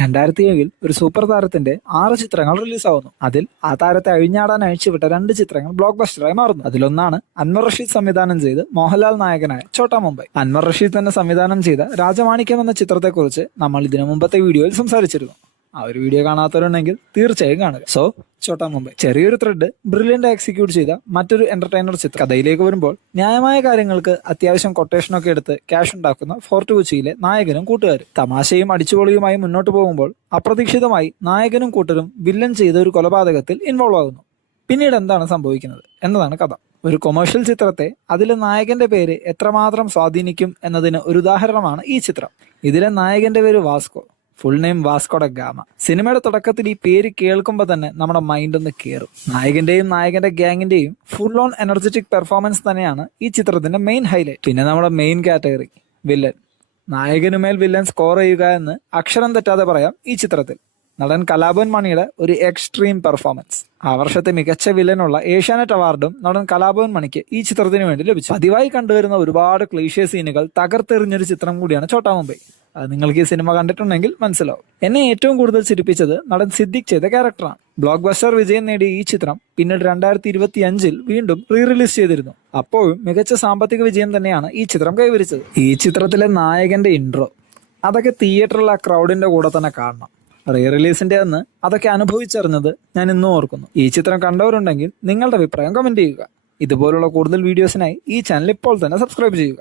2007 ഒരു സൂപ്പർ താരത്തിന്റെ 6 ചിത്രങ്ങൾ റിലീസാവുന്നു. അതിൽ ആ താരത്തെ അഴിഞ്ഞാടാൻ അഴിച്ചുവിട്ട 2 ചിത്രങ്ങൾ ബ്ലോക്ക് ബസ്റ്ററായി മാറുന്നു. അതിലൊന്നാണ് അൻവർ റഷീദ് സംവിധാനം ചെയ്ത് മോഹൻലാൽ നായകനായ ഛോട്ടാ മുംബൈ. അൻവർ റഷീദ് തന്നെ സംവിധാനം ചെയ്ത രാജമാണിക്യം എന്ന ചിത്രത്തെക്കുറിച്ച് നമ്മൾ ഇതിനു മുമ്പത്തെ വീഡിയോയിൽ സംസാരിച്ചിരുന്നു. ആ ഒരു വീഡിയോ കാണാത്തവരുണ്ടെങ്കിൽ തീർച്ചയായും കാണുക. സോ ഛോട്ടാ മുംബൈ ചെറിയൊരു ത്രെഡ് ബ്രില്യന്റ് എക്സിക്യൂട്ട് ചെയ്ത മറ്റൊരു എന്റർടൈനർ ചിത്രം. കഥയിലേക്ക് വരുമ്പോൾ ന്യായമായ കാര്യങ്ങൾക്ക് അത്യാവശ്യം കൊട്ടേഷനൊക്കെ എടുത്ത് ക്യാഷ് ഉണ്ടാക്കുന്ന ഫോർട്ട് കൊച്ചിയിലെ നായകനും കൂട്ടുകാരും തമാശയും അടിച്ചുപൊളിയുമായി മുന്നോട്ട് പോകുമ്പോൾ അപ്രതീക്ഷിതമായി നായകനും കൂട്ടരും വില്ലൻ ചെയ്ത ഒരു കൊലപാതകത്തിൽ ഇൻവോൾവ് ആകുന്നു. പിന്നീട് എന്താണ് സംഭവിക്കുന്നത് എന്നതാണ് കഥ. ഒരു കൊമേഴ്ഷ്യൽ ചിത്രത്തെ അതിലെ നായകന്റെ പേര് എത്രമാത്രം സ്വാധീനിക്കും എന്നതിന് ഒരു ഉദാഹരണമാണ് ഈ ചിത്രം. ഇതിലെ നായകന്റെ പേര് Vasco, full name Vasco da Gama. സിനിമയുടെ തുടക്കത്തിൽ ഈ പേര് കേൾക്കുമ്പോൾ തന്നെ നമ്മുടെ മൈൻഡ് ഒന്ന് കയറും. നായകന്റെയും നായകന്റെ ഗ്യാങ്ങിന്റെയും ഫുൾ ഓൺ എനർജറ്റിക് പെർഫോമൻസ് തന്നെയാണ് ഈ ചിത്രത്തിന്റെ മെയിൻ ഹൈലൈറ്റ്. പിന്നെ നമ്മുടെ മെയിൻ കാറ്റഗറി വില്ലൻ. നായകനുമേൽ വില്ലൻ സ്കോർ ചെയ്യുക എന്ന് അക്ഷരം തെറ്റാതെ പറയാം ഈ ചിത്രത്തിൽ. നടൻ കലാഭവൻ മണിയുടെ ഒരു എക്സ്ട്രീം പെർഫോമൻസ്. ആ വർഷത്തെ മികച്ച വില്ലനുള്ള ഏഷ്യാനെറ്റ് അവാർഡും നടൻ കലാഭവൻ മണിക്ക് ഈ ചിത്രത്തിന് വേണ്ടി ലഭിച്ചു. പതിവായി കണ്ടുവരുന്ന ഒരുപാട് ക്ലീഷേ സീനുകൾ തകർത്തെറിഞ്ഞൊരു ചിത്രം കൂടിയാണ് ഛോട്ടാ മുംബൈ. അത് നിങ്ങൾക്ക് ഈ സിനിമ കണ്ടിട്ടുണ്ടെങ്കിൽ മനസ്സിലാവും. എന്നെ ഏറ്റവും കൂടുതൽ ചിരിപ്പിച്ചത് നടൻ സിദ്ദിഖ് ചെയ്ത ക്യാരക്ടറാണ്. ബ്ലോക്ക് ബസ്റ്റർ വിജയം നേടിയ ഈ ചിത്രം പിന്നീട് 2025 വീണ്ടും റീ റിലീസ് ചെയ്തിരുന്നു. അപ്പോഴും മികച്ച സാമ്പത്തിക വിജയം തന്നെയാണ് ഈ ചിത്രം കൈവരിച്ചത്. ഈ ചിത്രത്തിലെ നായകന്റെ ഇൻട്രോ അതൊക്കെ തിയേറ്ററിലെ ആ ക്രൗഡിന്റെ കൂടെ തന്നെ കാണണം. റീ റിലീസിന്റെ അന്ന് അതൊക്കെ അനുഭവിച്ചറിഞ്ഞത് ഞാൻ ഇന്നും ഓർക്കുന്നു. ഈ ചിത്രം കണ്ടവരുണ്ടെങ്കിൽ നിങ്ങളുടെ അഭിപ്രായം കമന്റ് ചെയ്യുക. ഇതുപോലുള്ള കൂടുതൽ വീഡിയോസിനായി ഈ ചാനൽ ഇപ്പോൾ തന്നെ സബ്സ്ക്രൈബ് ചെയ്യുക.